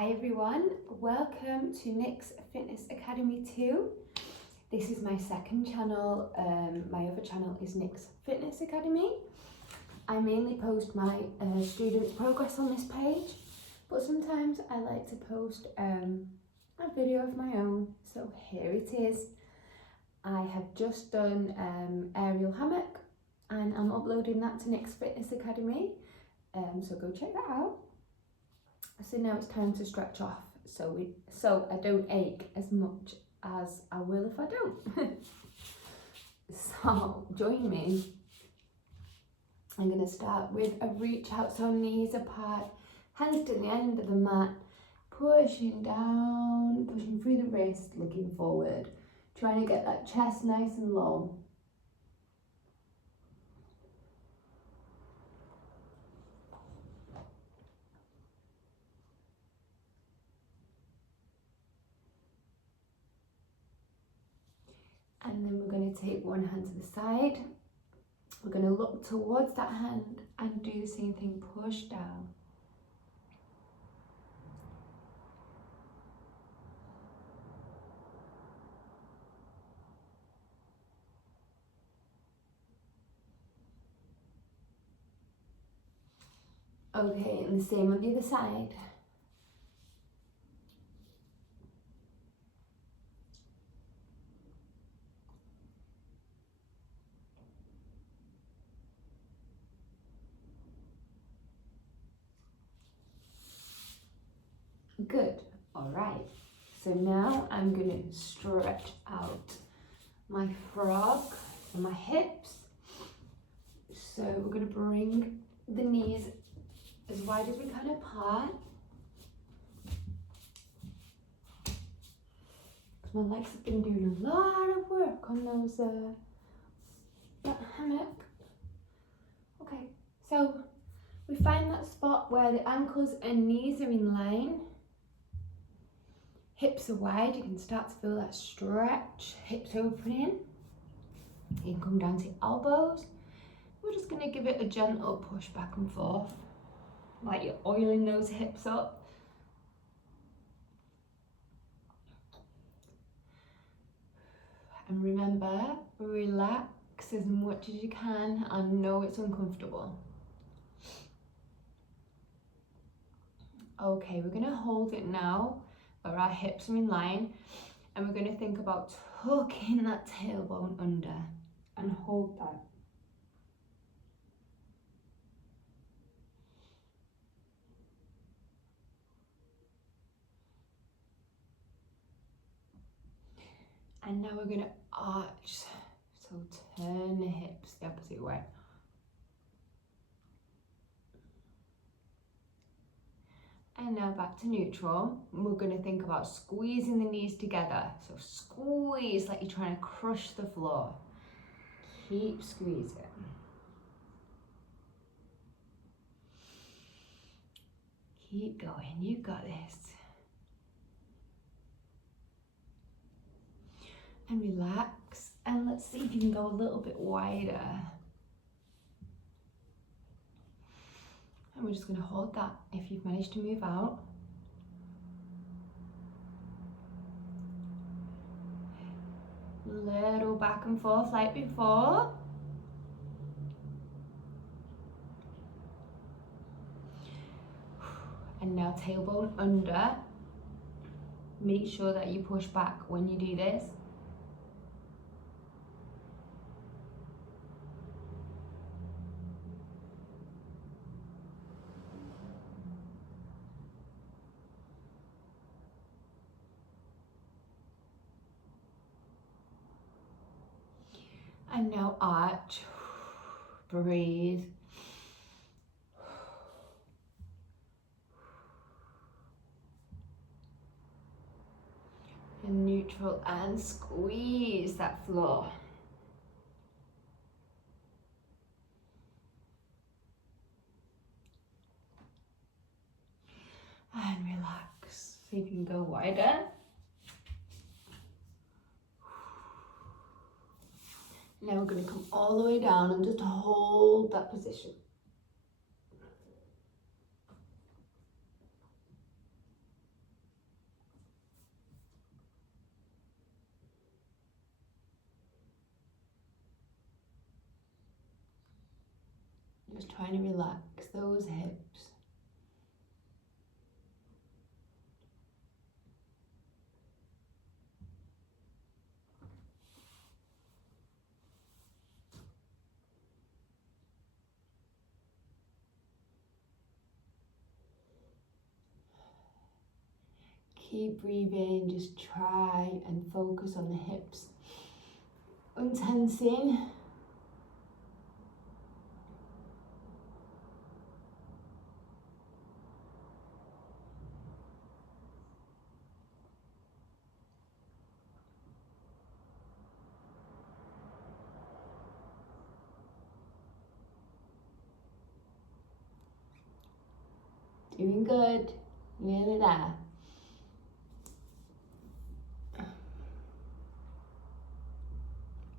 Hi everyone, welcome to Nick's Fitness Academy 2. This is my second channel. My other channel is Nick's Fitness Academy. I mainly post my students' progress on this page, but sometimes I like to post a video of my own. So here it is. I have just done aerial hammock and I'm uploading that to Nick's Fitness Academy. So go check that out. So now it's time to stretch off so I don't ache as much as I will if I don't. So join me. I'm going to start with a reach out, so knees apart, hands to the end of the mat, pushing down, pushing through the wrist, looking forward, trying to get that chest nice and low. And then we're going to take one hand to the side. We're going to look towards that hand and do the same thing, push down. Okay, and the same on the other side. Good, all right. So now I'm going to stretch out my frog and my hips. So we're going to bring the knees as wide as we can apart. Because my legs have been doing a lot of work on those that hammock. Okay, so we find that spot where the ankles and knees are in line. Hips are wide, you can start to feel that stretch, hips opening. You can come down to elbows. We're just going to give it a gentle push back and forth, like you're oiling those hips up. And remember, relax as much as you can. I know it's uncomfortable. Okay, we're going to hold it now, where our hips are in line, and we're going to think about tucking that tailbone under and hold that. And now we're going to arch, so turn the hips the opposite way. And now back to neutral. We're going to think about squeezing the knees together. So squeeze like you're trying to crush the floor. Keep squeezing. Keep going, you got this. And relax, and let's see if you can go a little bit wider. And we're just going to hold that if you've managed to move out. Little back and forth like before. And now tailbone under. Make sure that you push back when you do this. And now arch, breathe. And neutral and squeeze that floor. And relax. See if you can go wider. Now we're going to come all the way down and just hold that position. Just trying to relax those hips. Keep breathing, just try and focus on the hips. Untensing. Doing good, nearly there.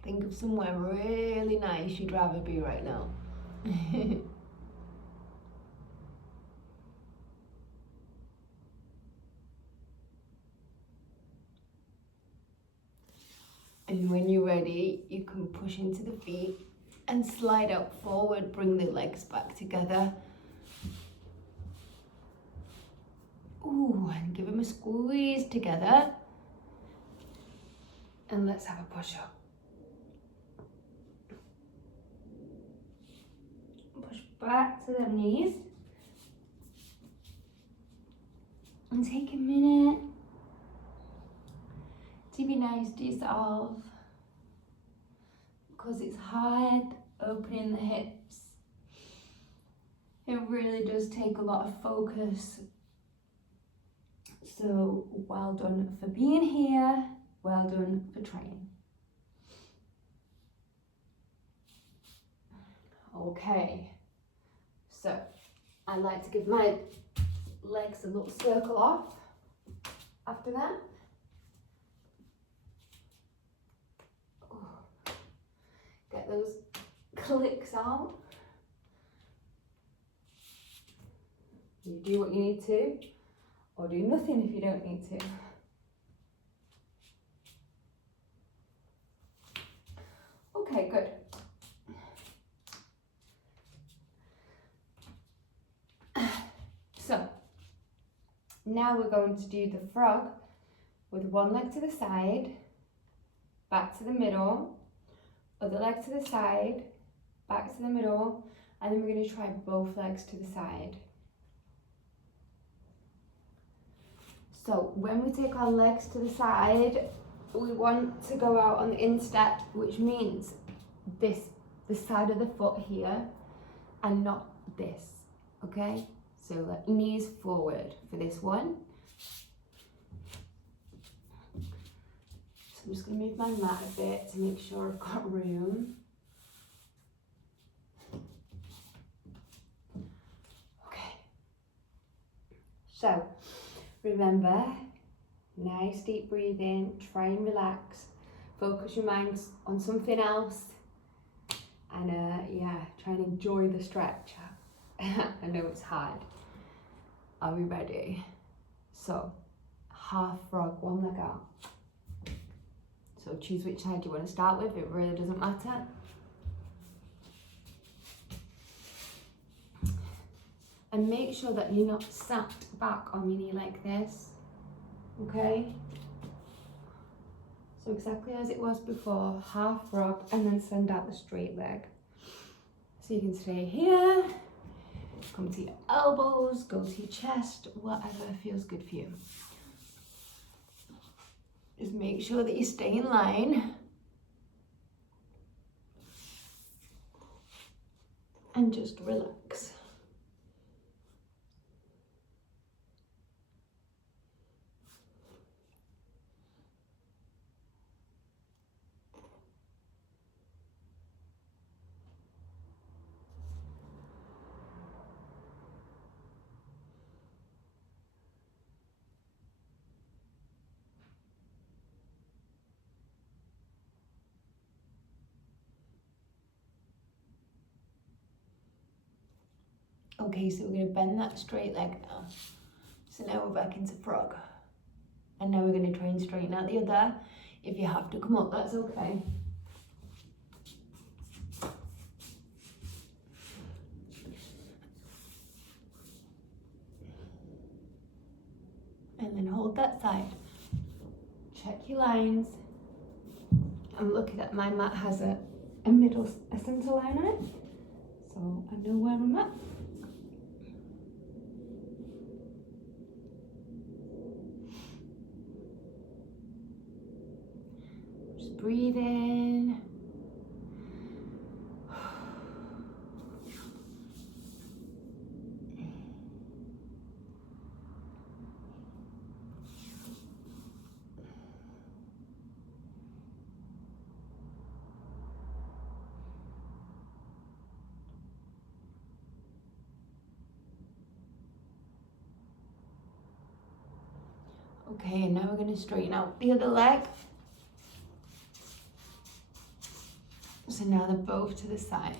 Think of somewhere really nice you'd rather be right now. And when you're ready, you can push into the feet and slide out forward, bring the legs back together. Ooh, and give them a squeeze together. And let's have a push up. Push back to the knees. And take a minute to be nice to yourself. Because it's hard opening the hips. It really does take a lot of focus. So well done for being here. Well done for trying. Okay, so I like to give my legs a little circle off after that. Get those clicks out. You do what you need to, or do nothing if you don't need to. Okay, good. So, now we're going to do the frog with one leg to the side, back to the middle, other leg to the side, back to the middle, and then we're going to try both legs to the side. So when we take our legs to the side, we want to go out on the instep, which means this side of the foot here, and not this, okay? So like knees forward for this one. So I'm just going to move my mat a bit to make sure I've got room. Okay. So remember, nice deep breathing, try and relax, focus your mind on something else, and yeah, try and enjoy the stretch. I know it's hard. Are we ready? So, half frog, one leg out. So choose which side you want to start with, it really doesn't matter. And make sure that you're not sat back on your knee like this, okay? So exactly as it was before, half frog, and then send out the straight leg. So you can stay here, come to your elbows, go to your chest, whatever feels good for you. Just make sure that you stay in line. And just relax. Okay, so we're going to bend that straight leg now. So now we're back into frog. And now we're going to try and straighten out the other. If you have to come up, that's okay. hold that side. Check your lines. I'm lucky that my mat has a center line on it, so I know where I'm at. Just breathe in. Okay, and now we're going to straighten out the other leg. So now they're both to the side.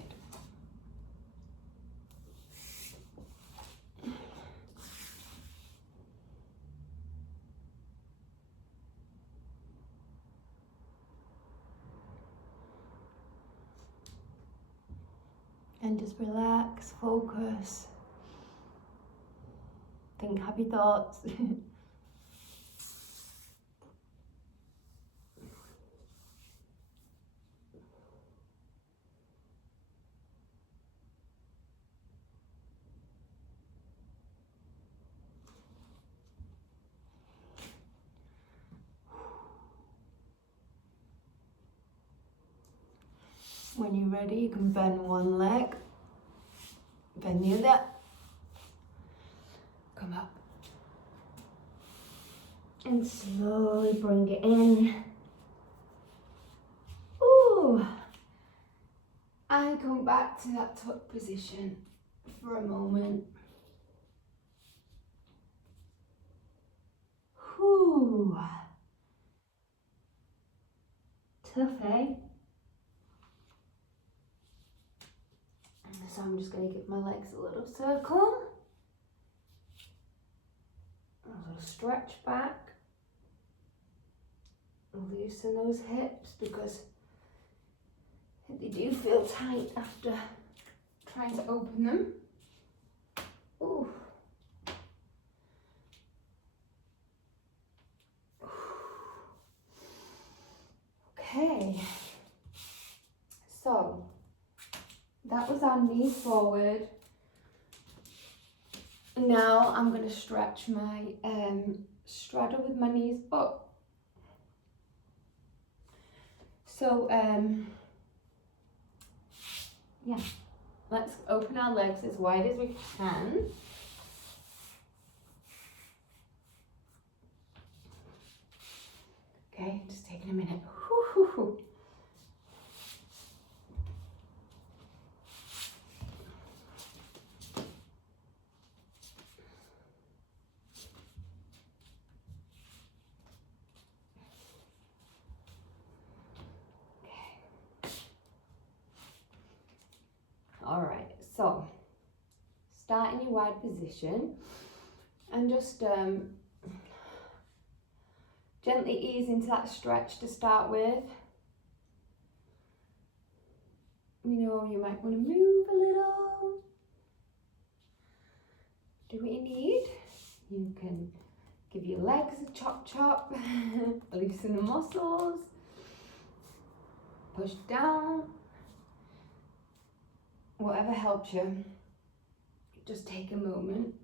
And just relax, focus, think happy thoughts. When you're ready, you can bend one leg, bend the other, come up, and slowly bring it in. Ooh, and come back to that tuck position for a moment. Whew. Tough, eh? So I'm just going to give my legs a little circle, a little stretch back, loosen those hips because they do feel tight after trying to open them. Ooh. Okay, so that was our knees forward. Now I'm going to stretch my straddle with my knees up. So yeah, let's open our legs as wide as we can. Okay, just taking a minute. Whew. All right, so start in your wide position and just gently ease into that stretch to start with. You know, you might want to move a little. Do what you need. You can give your legs a chop chop, loosen the muscles, push down. Whatever helps you, just take a moment.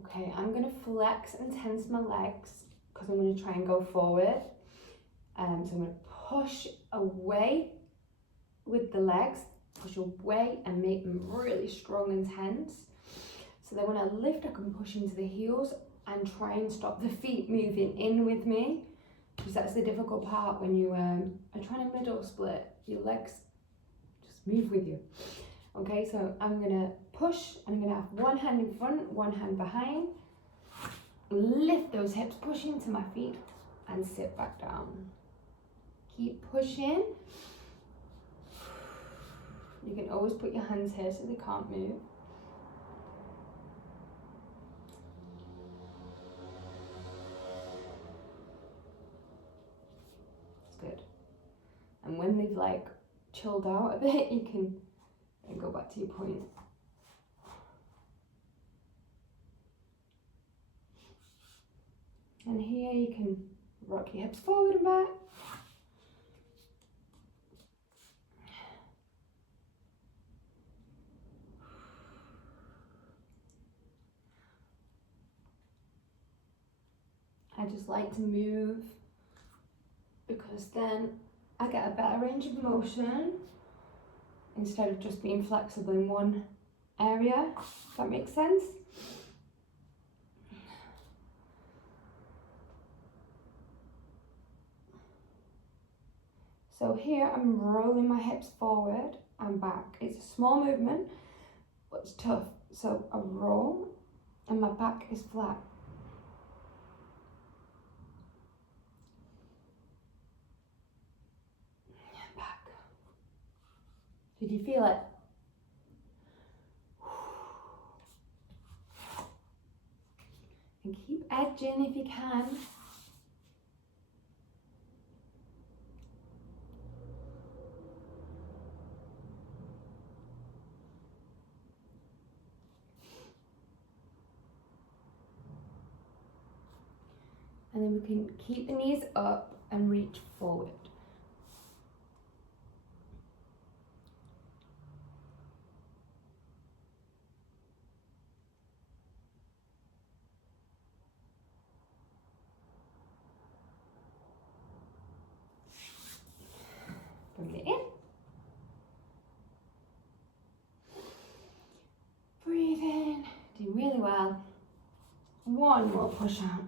Okay, I'm going to flex and tense my legs because I'm going to try and go forward. So I'm going to push away with the legs, push away and make them really strong and tense. So then when I lift, I can push into the heels and try and stop the feet moving in with me, because that's the difficult part when you are trying to middle split. Your legs just move with you. Okay, so I'm gonna push, and I'm gonna have one hand in front, one hand behind. Lift those hips, push into my feet, and sit back down. Keep pushing. You can always put your hands here so they can't move. Good. And when they've like chilled out a bit, you can then go back to your point. And here you can rock your hips forward and back. I just like to move because then I get a better range of motion instead of just being flexible in one area, if that makes sense. So here I'm rolling my hips forward and back. It's a small movement, but it's tough. So I roll and my back is flat. Back. Did you feel it? And keep edging if you can. And then we can keep the knees up and reach forward. Bring it in. Breathe in. Doing really well. One more push out.